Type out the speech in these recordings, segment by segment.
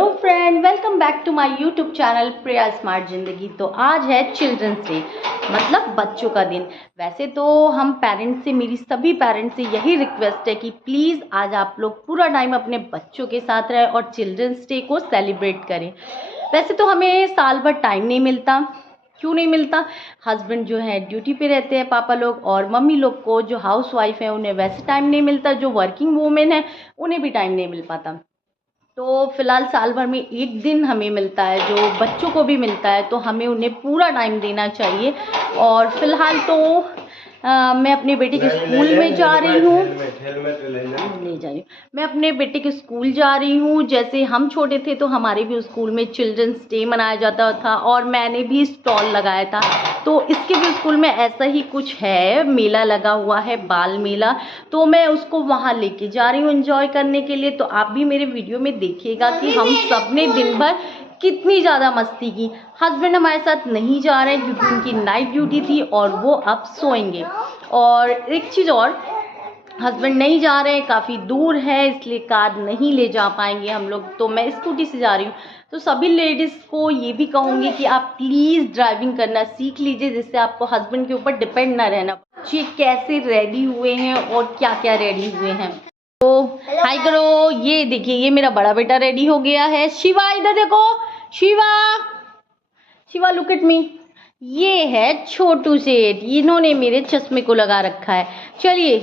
Hello friend, welcome back to my YouTube channel Priya smart Zindagi. तो आज है चिल्ड्रंस डे, मतलब बच्चों का दिन। वैसे तो हम पेरेंट्स से, मेरी सभी पेरेंट्स से यही रिक्वेस्ट है कि प्लीज़ आज आप लोग पूरा टाइम अपने बच्चों के साथ रहें और चिल्ड्रंस डे को सेलिब्रेट करें। वैसे तो हमें साल भर टाइम नहीं मिलता। क्यों नहीं मिलता? हस्बैंड जो है ड्यूटी पे रहते हैं, पापा लोग, और मम्मी लोग को जो हाउस वाइफ है उन्हें वैसे टाइम नहीं मिलता। जो वर्किंग वूमेन है उन्हें भी टाइम नहीं मिल पाता। तो फिलहाल साल भर में एक दिन हमें मिलता है, जो बच्चों को भी मिलता है, तो हमें उन्हें पूरा टाइम देना चाहिए। और फिलहाल तो मैं अपने बेटे के स्कूल में जा रही हूँ, ले जा रही हूँ। मैं अपने बेटे के स्कूल जा रही हूँ। जैसे हम छोटे थे तो हमारे भी स्कूल में चिल्ड्रंस डे मनाया जाता था और मैंने भी स्टॉल लगाया था। तो इसके भी स्कूल में ऐसा ही कुछ है, मेला लगा हुआ है, बाल मेला। तो मैं उसको वहाँ लेके जा रही हूँ एंजॉय करने के लिए। तो आप भी मेरे वीडियो में देखिएगा कि हम सब ने दिन भर कितनी ज़्यादा मस्ती की। हस्बैंड हमारे साथ नहीं जा रहे हैं क्योंकि उनकी नाइट ड्यूटी थी और वो अब सोएंगे। और एक चीज़ और, हस्बैंड नहीं जा रहे हैं, काफ़ी दूर है, इसलिए कार नहीं ले जा पाएंगे हम लोग। तो मैं स्कूटी से जा रही हूँ। तो सभी लेडीज़ को ये भी कहूँगी कि आप प्लीज़ ड्राइविंग करना सीख लीजिए, जिससे आपको हस्बैंड के ऊपर डिपेंड ना रहना। ये कैसे रेडी हुए हैं और क्या क्या रेडी हुए हैं, तो हाय करो। ये देखिए, ये मेरा बड़ा बेटा रेडी हो गया है। शिवा इधर देखो, Shiva, Shiva look at me. ये है छोटू सेठ, इन्होंने मेरे चश्मे को लगा रखा है। चलिए,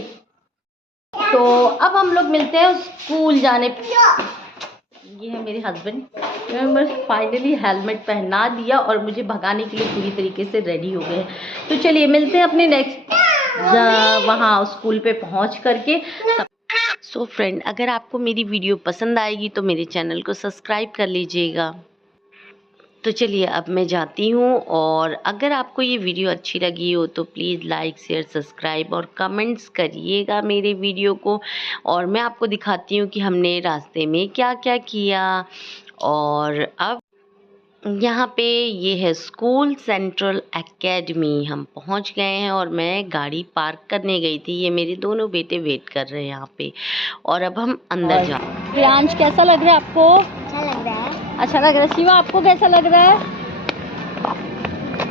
तो अब हम लोग मिलते हैं स्कूल जाने। ये है मेरे हस्बैंड, मैं फाइनली हेलमेट पहना दिया और मुझे भगाने के लिए पूरी तरीके से रेडी हो गए। तो चलिए मिलते हैं अपने नेक्स्ट वहाँ स्कूल पे पहुँच करके। सो फ्रेंड, अगर आपको मेरी वीडियो पसंद आएगी तो मेरे चैनल को सब्सक्राइब कर लीजिएगा। तो चलिए अब मैं जाती हूँ, और अगर आपको ये वीडियो अच्छी लगी हो तो प्लीज़ लाइक, शेयर, सब्सक्राइब और कमेंट्स करिएगा मेरे वीडियो को। और मैं आपको दिखाती हूँ कि हमने रास्ते में क्या क्या किया। और अब यहाँ पे ये है स्कूल सेंट्रल एकेडमी, हम पहुँच गए हैं और मैं गाड़ी पार्क करने गई थी। ये मेरे दोनों बेटे वेट कर रहे हैं यहाँ पे, और अब हम अंदर जा। प्रियांश, कैसा लग रहा है आपको? अच्छा लग रहा है। अच्छा लग रहा है। शिवा, आपको कैसा लग रहा है?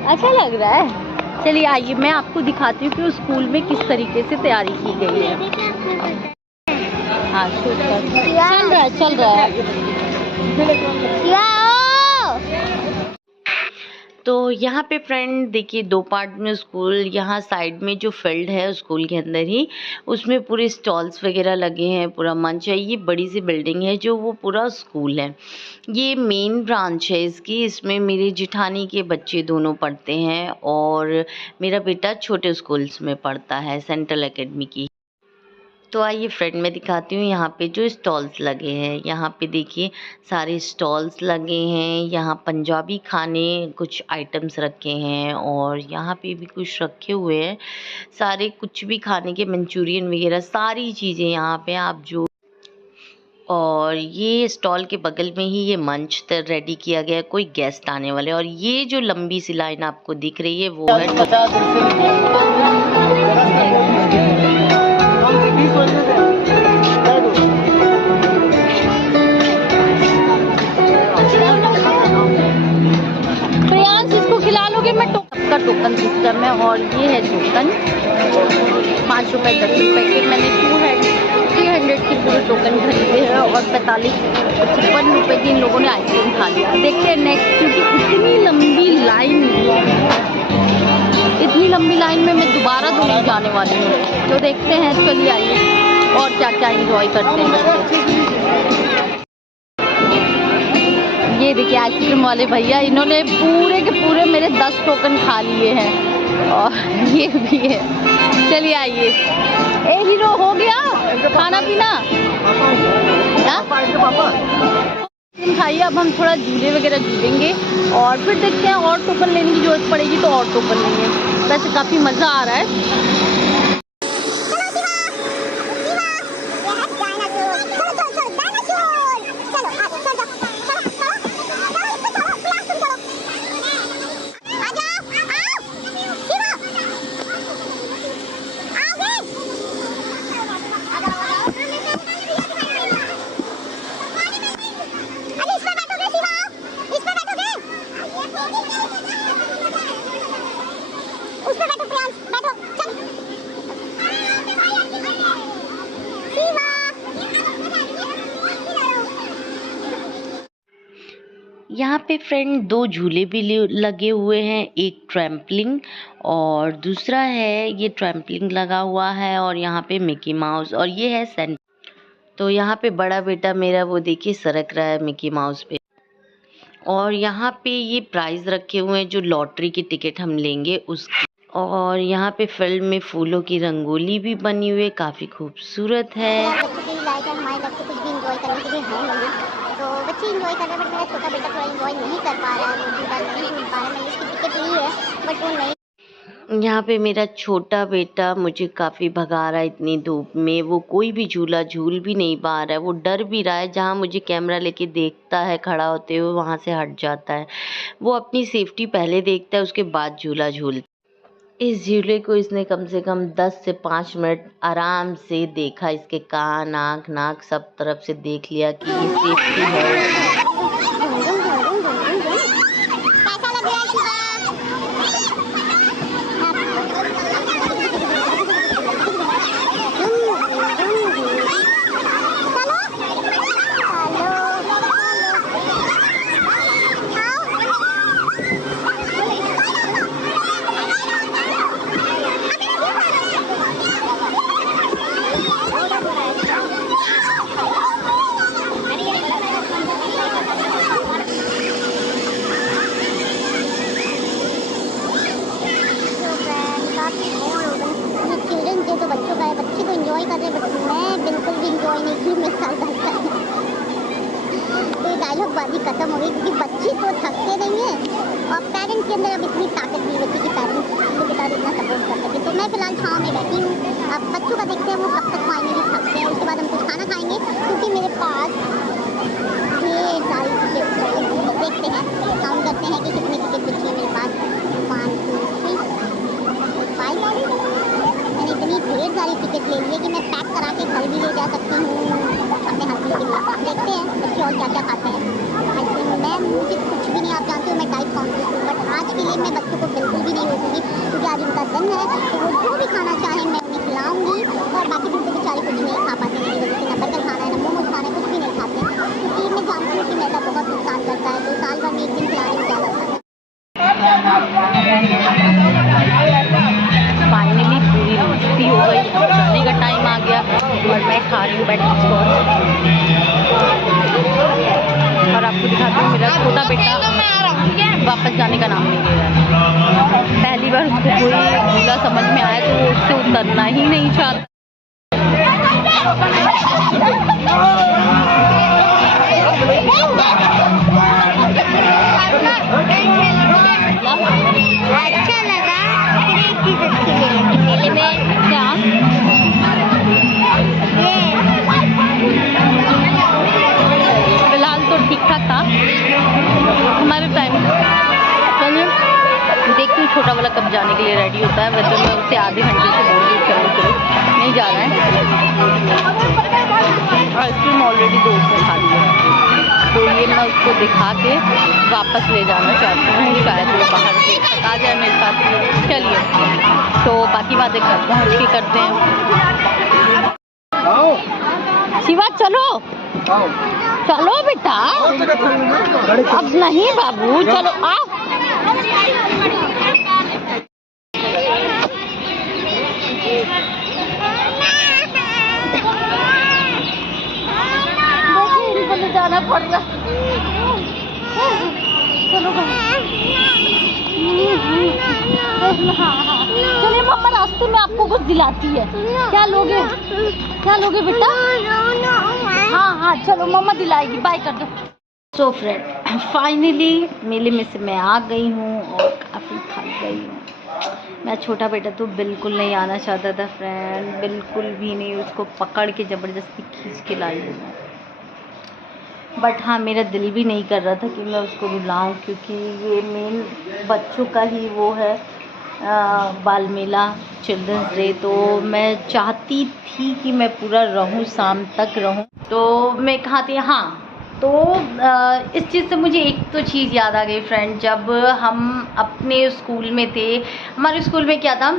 अच्छा लग रहा है। चलिए आइए, मैं आपको दिखाती हूँ कि स्कूल में किस तरीके से तैयारी की गई है। हाँ, शूट कर। चल रहा है, चल रहा है। तो यहाँ पे फ्रेंड देखिए, दो पार्ट में स्कूल। यहाँ साइड में जो फील्ड है स्कूल के अंदर ही, उसमें पूरे स्टॉल्स वगैरह लगे हैं, पूरा मंच है। ये बड़ी सी बिल्डिंग है जो वो पूरा स्कूल है। ये मेन ब्रांच है इसकी। इसमें मेरे जिठानी के बच्चे दोनों पढ़ते हैं और मेरा बेटा छोटे स्कूल्स में पढ़ता है, सेंट्रल एकेडमी की। तो आइए फ्रेंड, मैं दिखाती हूँ यहाँ पे जो स्टॉल्स लगे हैं। यहाँ पे देखिए सारे स्टॉल्स लगे हैं। यहाँ पंजाबी खाने कुछ आइटम्स रखे हैं, और यहाँ पे भी कुछ रखे हुए हैं सारे, कुछ भी खाने के, मंचूरियन वगैरह सारी चीज़ें यहाँ पे आप जो। और ये स्टॉल के बगल में ही ये मंच रेडी किया गया है, कोई गेस्ट आने वाले। और ये जो लंबी सी लाइन आपको दिख रही है वो है प्रियांश, इसको खिला लोगे? मैं का टोकन सिस्टम है, और ये है टोकन 5 रुपये 10 रुपये के। मैंने 300 के पूरे टोकन खरीदे हैं, और 55 रुपये की इन लोगों ने आइसक्रीम खा लिया। देखते हैं नेक्स्ट, क्योंकि इतनी लंबी लाइन में मैं दोबारा तो नहीं जाने वाली हूँ। तो देखते हैं, चलिए आइए और क्या क्या एंजॉय करते हैं बच्चे। ये देखिए आइसक्रीम वाले भैया, इन्होंने पूरे के पूरे मेरे 10 टोकन खा लिए हैं, और ये भी है। चलिए आइए। ए हीरो, हो गया खाना पीना? खाइए। अब हम थोड़ा झूले वगैरह झूलेंगे और फिर देखते हैं, और टोकन लेने की जरूरत पड़ेगी तो और टोकन लेंगे। वैसे काफ़ी मज़ा आ रहा है। यहाँ पे फ्रेंड 2 झूले भी लगे हुए हैं, एक ट्रैम्पलिंग और दूसरा है ये ट्रैम्पलिंग लगा हुआ है और यहाँ पे मिकी माउस और ये है सेंट। तो यहाँ पे बड़ा बेटा मेरा वो देखिए सरक रहा है मिकी माउस पे। और यहाँ पे ये प्राइस रखे हुए हैं जो लॉटरी की टिकट हम लेंगे उसकी। और यहाँ पे फील्ड में फूलों की रंगोली भी बनी हुई है, काफ़ी खूबसूरत है। हमारे बच्चे कुछ भी इंजॉय करने के लिए है नहीं, तो बच्चे इंजॉय कर रहे हैं बट मेरा छोटा बेटा थोड़ा इंजॉय नहीं कर पा रहा है, वो झूला नहीं झूल पा रहा है। मैंने उसकी टिकट ली है बट वो नहीं। यहाँ पे मेरा छोटा बेटा मुझे काफ़ी भगा रहा है इतनी धूप में, वो कोई भी झूला झूल भी नहीं पा रहा है, वो डर भी रहा है। जहाँ मुझे कैमरा लेके देखता है खड़ा होते हुए वहाँ से हट जाता है। वो अपनी सेफ्टी पहले देखता है उसके बाद झूला झूलता है। इस झूले को इसने कम से कम 10 से 5 मिनट आराम से देखा, इसके कान आँख नाक सब तरफ से देख लिया कि ये सेफ्टी है। तो बच्चों का है, बच्चे तो एंजॉय कर रहे हैं बट मैं बिल्कुल भी एंजॉय नहीं की। मेरे साथ ऐसा है तो ये डायलॉग बाजी खत्म हो गई क्योंकि बच्चे तो थकते नहीं है और पेरेंट्स के अंदर अब इतनी ताकत नहीं बच्चे की पेरेंट्स को बेटा इतना सपोर्ट कर सके। तो मैं फिलहाल छाँव में बैठी हूँ, अब बच्चों का देखते हैं वो कब तक फाइनली थकते हैं। उसके बाद हम कुछ खाना खाएंगे क्योंकि मेरे पास ढेर सारी टिकट बची है। देखते हैं काउंट करते हैं कि कितनी टिकट बची है मेरे पास। 1 2 3 5। मैंने इतनी ढेर सारी टिकट ले ली है कि मैं पैक करा के घर भी ले जा सकती हूँ अपने हस्बैंड के लिए। देखते हैं बच्चे और क्या क्या खाते हैं। आइसक्रीम मैं मुझे कुछ भी नहीं, आप जानते हो मैं डाइट कॉन्शियस हूँ बट आज के लिए मैं बच्चों को बिल्कुल भी नहीं रोकूंगी क्योंकि आज उनका दिन है तो वो जो भी खाना चाहें मैं उन्हें खिलाऊंगी। और बाकी दिन तो बेचारे कुछ नहीं खा पाते मेरी वजह से, ना बर्गर खाना है ना मोमोज खाना है, कुछ भी नहीं खाते क्योंकि मैं जानती हूँ कि मैदा बहुत नुकसान करता है। तो साल भर में 1 दिन खिलाने में ज़्यादा था। फाइनली पूरी मस्ती हो गई, जाने का टाइम आ गया और मैं खा रही हूँ बटरस्कॉच। और आपको दिखाती हूँ मेरा छोटा बेटा वापस जाने का नाम नहीं ले रहा है। पहली बार उसको कोई झूला समझ में आया तो वो उससे उतरना ही नहीं चाहता। अच्छा लगा एक चीज अच्छी लगी मेले में। क्या फिलहाल तो ठीक ठाक था हमारे टाइम। चलिए देखती हूँ छोटा वाला कब जाने के लिए रेडी होता है। वैसे मैं उससे आधे घंटे से बोल रही हूँ चलो चलो, नहीं जा रहा है। आइसक्रीम ऑलरेडी 2 उसने खा ली है तो ये मैं उसको दिखा के वापस ले जाना चाहती हूँ। शायद वो बाहर से आ जाए मेरे साथ। चलिए तो बाकी बातें पहुँच के करते हैं। शिवा चलो चलो बेटा, अब नहीं बाबू चलो आओ। इनको जाना पड़ रहा। चलो चलिए मम्मा रास्ते में आपको कुछ दिलाती है। क्या लोगे बेटा? हाँ हाँ चलो मम्मा दिलाएगी, बाय कर दो। सो फ्रेंड फाइनली मेले में से मैं आ गई हूँ और काफ़ी थक गई हूँ। मेरा छोटा बेटा तो बिल्कुल नहीं आना चाहता था फ्रेंड, बिल्कुल भी नहीं। उसको पकड़ के ज़बरदस्ती खींच के लाई हूँ मैं। बट हाँ मेरा दिल भी नहीं कर रहा था कि मैं उसको रुलाऊं क्योंकि ये मेन बच्चों का ही वो है बाल मेला चिल्ड्रंस डे। तो मैं चाहती थी कि मैं पूरा रहूं, शाम तक रहूं। तो मैं कहाँ थी, हाँ तो इस चीज़ से मुझे एक तो चीज़ याद आ गई फ्रेंड। जब हम अपने स्कूल में थे, हमारे स्कूल में क्या था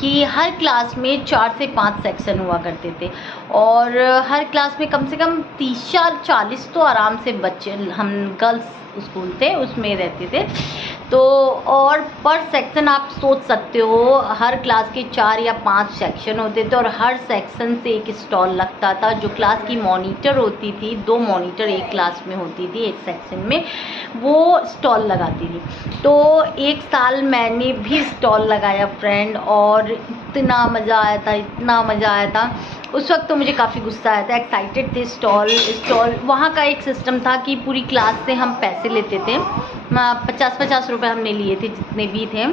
कि हर क्लास में 4 से 5 सेक्शन हुआ करते थे और हर क्लास में कम से कम 30-40 तो आराम से बच्चे, हम गर्ल्स स्कूल थे उसमें रहते थे। तो और पर सेक्शन आप सोच सकते हो, हर क्लास के 4 या 5 सेक्शन होते थे और हर सेक्शन से एक स्टॉल लगता था। जो क्लास की मॉनिटर होती थी, 2 मॉनिटर एक क्लास में होती थी, एक सेक्शन में, वो स्टॉल लगाती थी। तो एक साल मैंने भी स्टॉल लगाया फ्रेंड, और इतना मज़ा आया था, इतना मज़ा आया था। उस वक्त तो मुझे काफ़ी गुस्सा आया था, एक्साइटेड थे। स्टॉल वहाँ का एक सिस्टम था कि पूरी क्लास से हम पैसे लेते थे, 50-50 रुपये हमने लिए थे जितने भी थे।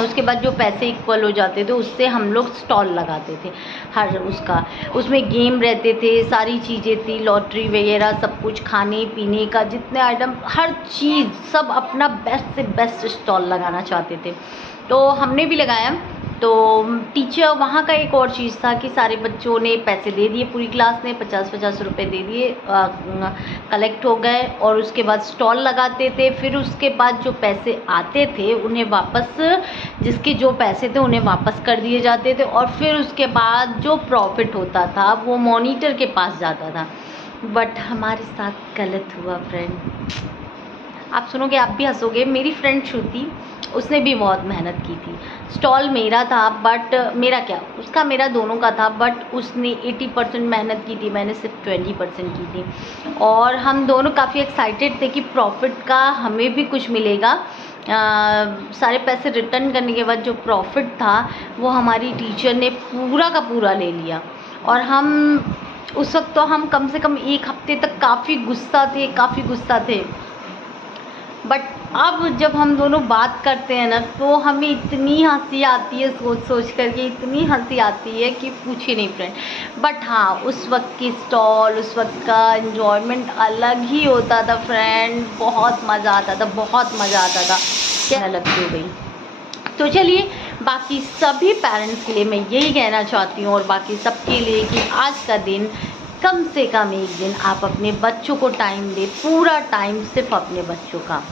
उसके बाद जो पैसे इक्वल हो जाते थे उससे हम लोग स्टॉल लगाते थे हर उसका। उसमें गेम रहते थे, सारी चीज़ें थी, लॉटरी वगैरह सब कुछ, खाने पीने का जितने आइटम, हर चीज़, सब अपना बेस्ट से बेस्ट स्टॉल लगाना चाहते थे। तो हमने भी लगाया। तो टीचर, वहाँ का एक और चीज़ था कि सारे बच्चों ने पैसे दे दिए, पूरी क्लास ने 50-50 रुपये दे दिए, कलेक्ट हो गए और उसके बाद स्टॉल लगाते थे। फिर उसके बाद जो पैसे आते थे उन्हें वापस, जिसके जो पैसे थे उन्हें वापस कर दिए जाते थे और फिर उसके बाद जो प्रॉफिट होता था वो मॉनिटर के पास जाता था। बट हमारे साथ गलत हुआ फ्रेंड। आप सुनोगे आप भी हंसोगे। मेरी फ्रेंड श्रुति, उसने भी बहुत मेहनत की थी। स्टॉल मेरा था, बट मेरा क्या, उसका मेरा दोनों का था, बट उसने 80% मेहनत की थी, मैंने सिर्फ 20% की थी। और हम दोनों काफ़ी एक्साइटेड थे कि प्रॉफिट का हमें भी कुछ मिलेगा। सारे पैसे रिटर्न करने के बाद जो प्रॉफिट था वो हमारी टीचर ने पूरा का पूरा ले लिया। और हम उस वक्त तो हम कम से कम 1 हफ्ते तक काफ़ी गुस्सा थे। बट अब जब हम दोनों बात करते हैं ना, तो हमें इतनी हंसी आती है सोच करके, इतनी हंसी आती है कि पूछिए नहीं फ्रेंड। बट हाँ, उस वक्त की स्टॉल, उस वक्त का एंजॉयमेंट अलग ही होता था फ्रेंड। बहुत मज़ा आता था, बहुत मज़ा आता था। क्या अलग हो गई। तो चलिए, बाकी सभी पेरेंट्स के लिए मैं यही कहना चाहती हूँ और बाकी सबके लिए कि आज का दिन कम से कम एक दिन आप अपने बच्चों को टाइम दें, पूरा टाइम सिर्फ अपने बच्चों का।